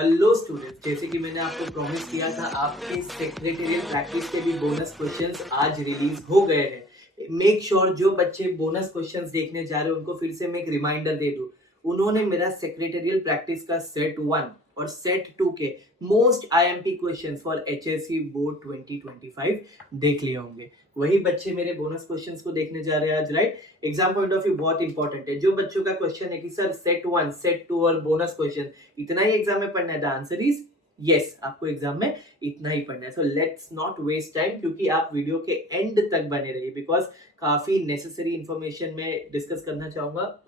Hello students, जैसे कि मैंने आपको प्रॉमिस किया था, आपके सेक्रेटेरियल प्रैक्टिस के भी बोनस क्वेश्चंस आज रिलीज हो गए हैं। मेक श्योर जो बच्चे बोनस क्वेश्चंस देखने जा रहे हैं उनको फिर से मैं एक रिमाइंडर दे दूं। उन्होंने मेरा सेक्रेटेरियल प्रैक्टिस का सेट 1 और सेट 2 के most IMP questions for HSC board 2025 देख लिए होंगे। वही बच्चे मेरे बोनस क्वेश्चंस को देखने जा रहे हैं आज, right. Exam point of view बहुत इंपॉर्टेंट है। जो बच्चों का क्वेश्चन है कि सर सेट 1 सेट 2 और बोनस क्वेश्चन इतना ही एग्जाम में पढ़ना है, द आंसर इज यस, आपको एग्जाम में इतना ही पढ़ना है। So let's not waste time, क्योंकि आप वीडियो के एंड तक बने रहिए, बिकॉज काफी नेसेसरी इंफॉर्मेशन में डिस्कस करना चाहूंगा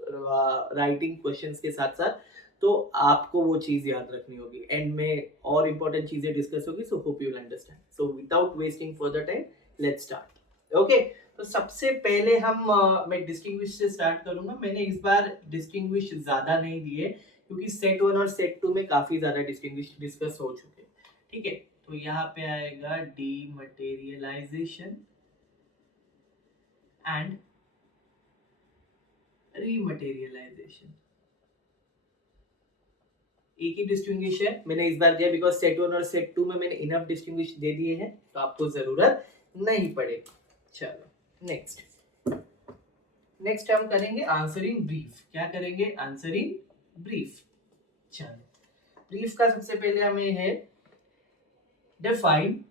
राइटिंग क्वेश्चंस के साथ साथ। तो आपको वो चीज याद रखनी होगी, एंड में और इंपॉर्टेंट चीजें डिस्कस होगी। So hope you will understand. So without wasting further time, let's start. Okay, तो सबसे पहले मैं डिस्टिंग्विश से स्टार्ट करूंगा। मैंने इस बार डिस्टिंग्विश ज्यादा नहीं दिए, क्योंकि सेट 1 और सेट 2 में काफी ज्यादा डिस्टिंग्विश डिस्कस हो चुके हैं। ठीक है, तो यहाँ पे आएगा डीमटेरियलाइजेशन एंड रीमटेरियलाइजेशन। एक ही डिस्टिंग्विश है, मैंने इस बार दिया बिकॉज सेट 1 और सेट 2 में मैंने इनफ डिस्टिंग्विश दे दिए हैं, तो आपको जरूरत नहीं पड़ेगी। चलो नेक्स्ट हम करेंगे आंसरिंग ब्रीफ। क्या करेंगे? Answering brief. चलो, ब्रीफ का सबसे पहले हमें है define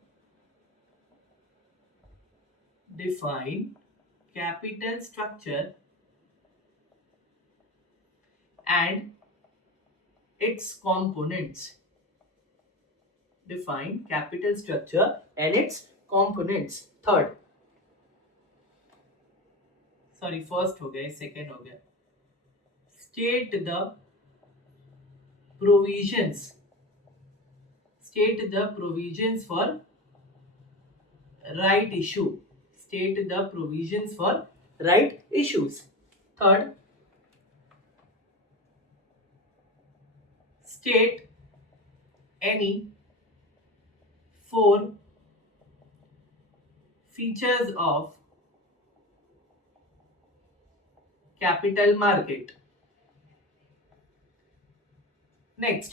capital structure and its components. Define capital structure and its components. First हो गया, second हो गया। State the provisions for right issue. State the provisions for right issues. Third, state any 4 features of capital market. Next,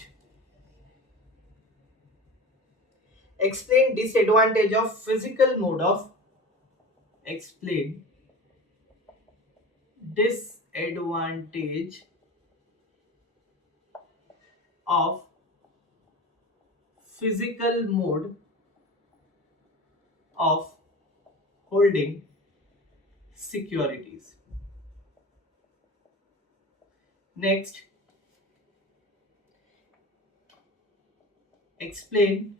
explain disadvantage of physical mode of holding securities. Next, explain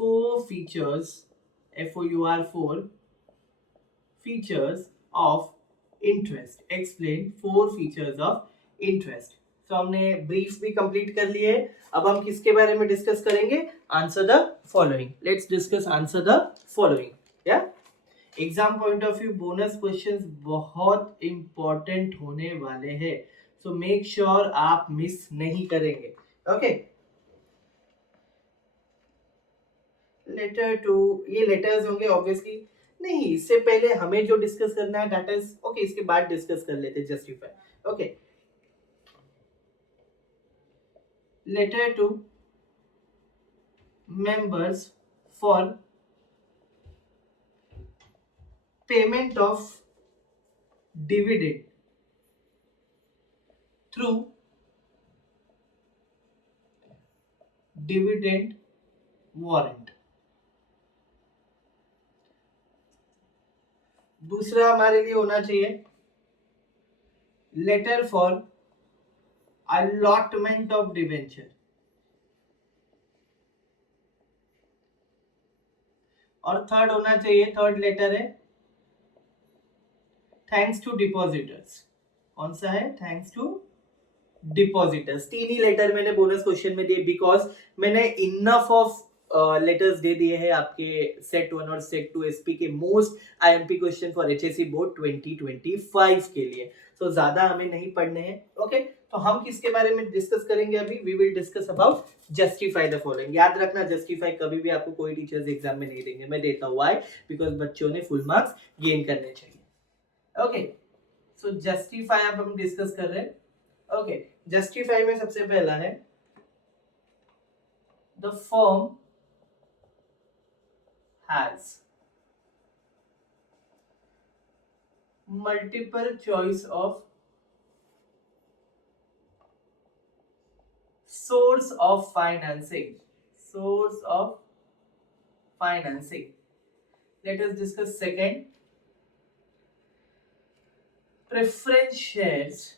4 features, FOUR, features of interest. Explain 4 features of interest. तो हमने brief भी complete कर लिए। अब हम किसके बारे में डिस्कस करेंगे? Answer the following. Let's discuss answer the following. या exam point of view bonus questions बहुत इंपॉर्टेंट होने वाले हैं, सो मेक श्योर आप मिस नहीं करेंगे। ओके, लेटर टू, ये लेटर्स होंगे ऑब्वियसली। नहीं, इससे पहले हमें जो डिस्कस करना है दैट इज ओके, इसके बाद डिस्कस कर लेते justify. Okay, letter to members for payment of dividend through dividend warrant. दूसरा हमारे लिए होना चाहिए letter for allotment of debenture, और थर्ड होना चाहिए, थर्ड लेटर है थैंक्स टू डिपॉजिटर्स। कौन सा है? Thanks to depositors. 3 ही लेटर मैंने बोनस क्वेश्चन में दिए, बिकॉज मैंने इनफ ऑफ लेटर्स दे दिए हैं आपके सेट 1 और सेट 2 एसपी के most IMP question for HSC board 2025 के लिए। सो ज्यादा हमें नहीं पढ़ने हैं। ओके, तो हम किसके बारे में डिस्कस करेंगे अभी? We will discuss about justify the following. याद रखना, जस्टिफाई कभी भी आपको कोई टीचर्स एग्जाम में नहीं देंगे, मैं देता हूं। व्हाई? बिकॉज बच्चों ने फुल मार्क्स गेन करने चाहिए। ओके, सो जस्टिफाई अब हम डिस्कस कर रहे हैं। ओके, जस्टिफाई में सबसे पहला है the firm has multiple choice of source of financing. Source of financing. Let us discuss second. Preference shares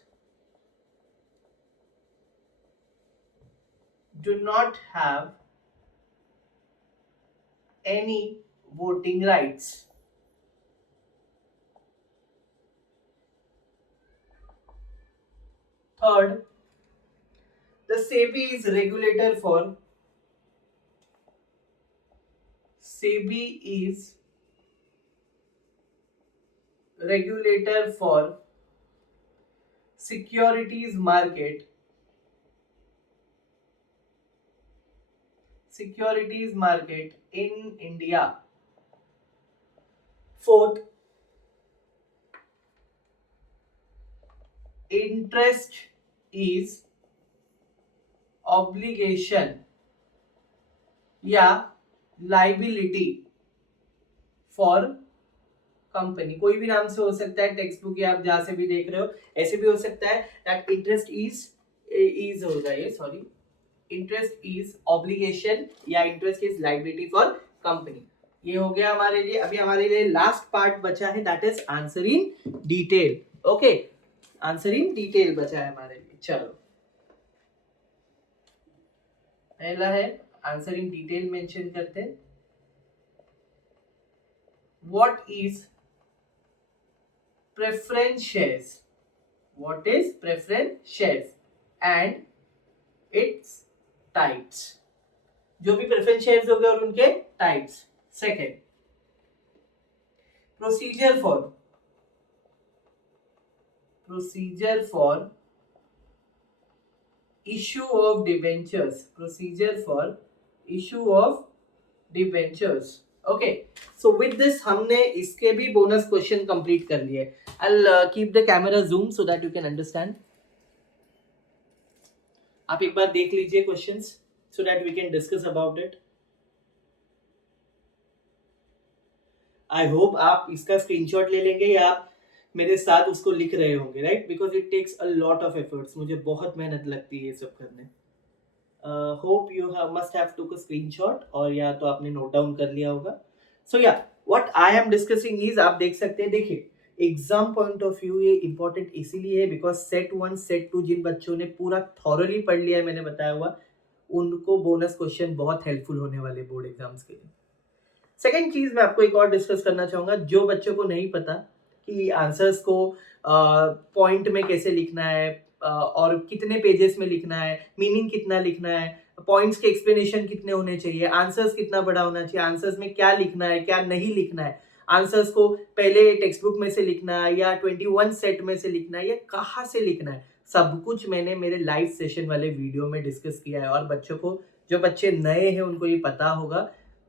do not have any voting rights. Third, the SEBI is regulator for securities market in India. Fourth, interest is obligation या liability for company. कोई भी नाम से हो सकता है, text book या आप जहां से भी देख रहे हो ऐसे भी हो सकता है. दैट इंटरेस्ट इज होगा ये, सॉरी, इंटरेस्ट इज ऑब्लिगेशन या interest is liability for company. ये हो गया हमारे लिए. अभी हमारे लिए लास्ट पार्ट बचा है, that is answer in detail. Okay, answer in detail बचा है हमारे लिए. चलो, पहला है आंसर इन डिटेल मेंशन करते हैं. What is preference shares? What is preference shares and its types? जो भी preference shares हो गए और उनके types. Second, procedure for issue of debentures. Procedure for issue of debentures. Okay, so with this हमने इसके भी बोनस क्वेश्चन कंप्लीट कर लिए. I'll keep the camera zoom so that you can understand. आप एक बार देख लीजिए questions so that we can discuss about it. I hope आप इसका स्क्रीनशॉट ले लेंगे या आप मेरे साथ उसको लिख रहे होंगे, right? Because it takes a lot of efforts. मुझे बहुत मेहनत लगती है ये सब करने. Hope you must have took a screenshot, और या तो आपने नोट डाउन कर लिया होगा. सो या what I am discussing is, आप देख सकते हैं, देखिए एग्जाम पॉइंट ऑफ व्यू ये इंपॉर्टेंट इसीलिए है बिकॉज सेट 1 सेट 2 जिन बच्चों ने पूरा थॉरली पढ़ लिया है, मैंने बताया हुआ, उनको बोनस क्वेश्चन बहुत हेल्पफुल होने वाले बोर्ड एग्जाम्स के लिए. सेकेंड चीज मैं आपको एक और डिस्कस करना चाहूंगा. जो बच्चों को नहीं पता कि आंसर्स को पॉइंट में कैसे लिखना है और कितने पेजेस में लिखना है, मीनिंग कितना लिखना है, पॉइंट्स के एक्सप्लेनेशन कितने होने चाहिए, आंसर्स कितना बड़ा होना चाहिए, आंसर्स में क्या लिखना है क्या नहीं लिखना है, आंसर्स को पहले टेक्स्ट बुक में से लिखना है या 21 सेट में से लिखना है या कहाँ से लिखना है, सब कुछ मैंने मेरे लाइव सेशन वाले वीडियो में डिस्कस किया है. और बच्चों को, जो बच्चे नए हैं उनको ये पता होगा,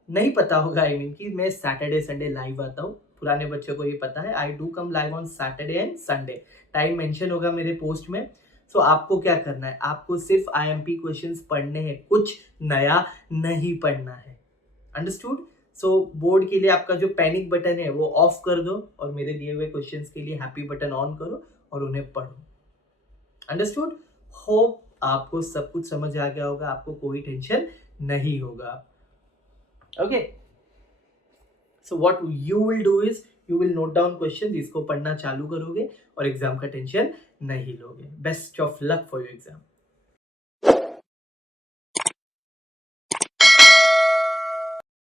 नहीं पता होगा आई मीन कि मैं सैटरडे संडे लाइव आता हूँ. पुराने बच्चों को ये पता है, I do come live on Saturday and Sunday. Time mention होगा मेरे पोस्ट में. सो आपको क्या करना है, आपको सिर्फ IMP क्वेश्चंस पढ़ने हैं, कुछ नया नहीं पढ़ना है. अंडरस्टूड? सो बोर्ड के लिए आपका जो पैनिक बटन है वो ऑफ कर दो और मेरे दिए हुए क्वेश्चंस के लिए हैप्पी बटन ऑन करो और उन्हें पढ़ो. अंडरस्टूड? होप आपको सब कुछ समझ आ गया होगा, आपको कोई टेंशन नहीं होगा. Okay, so what you will do is you will note down question, इसको पढ़ना चालू करोगे और एग्जाम का टेंशन नहीं लोगे. Best of luck for your exam.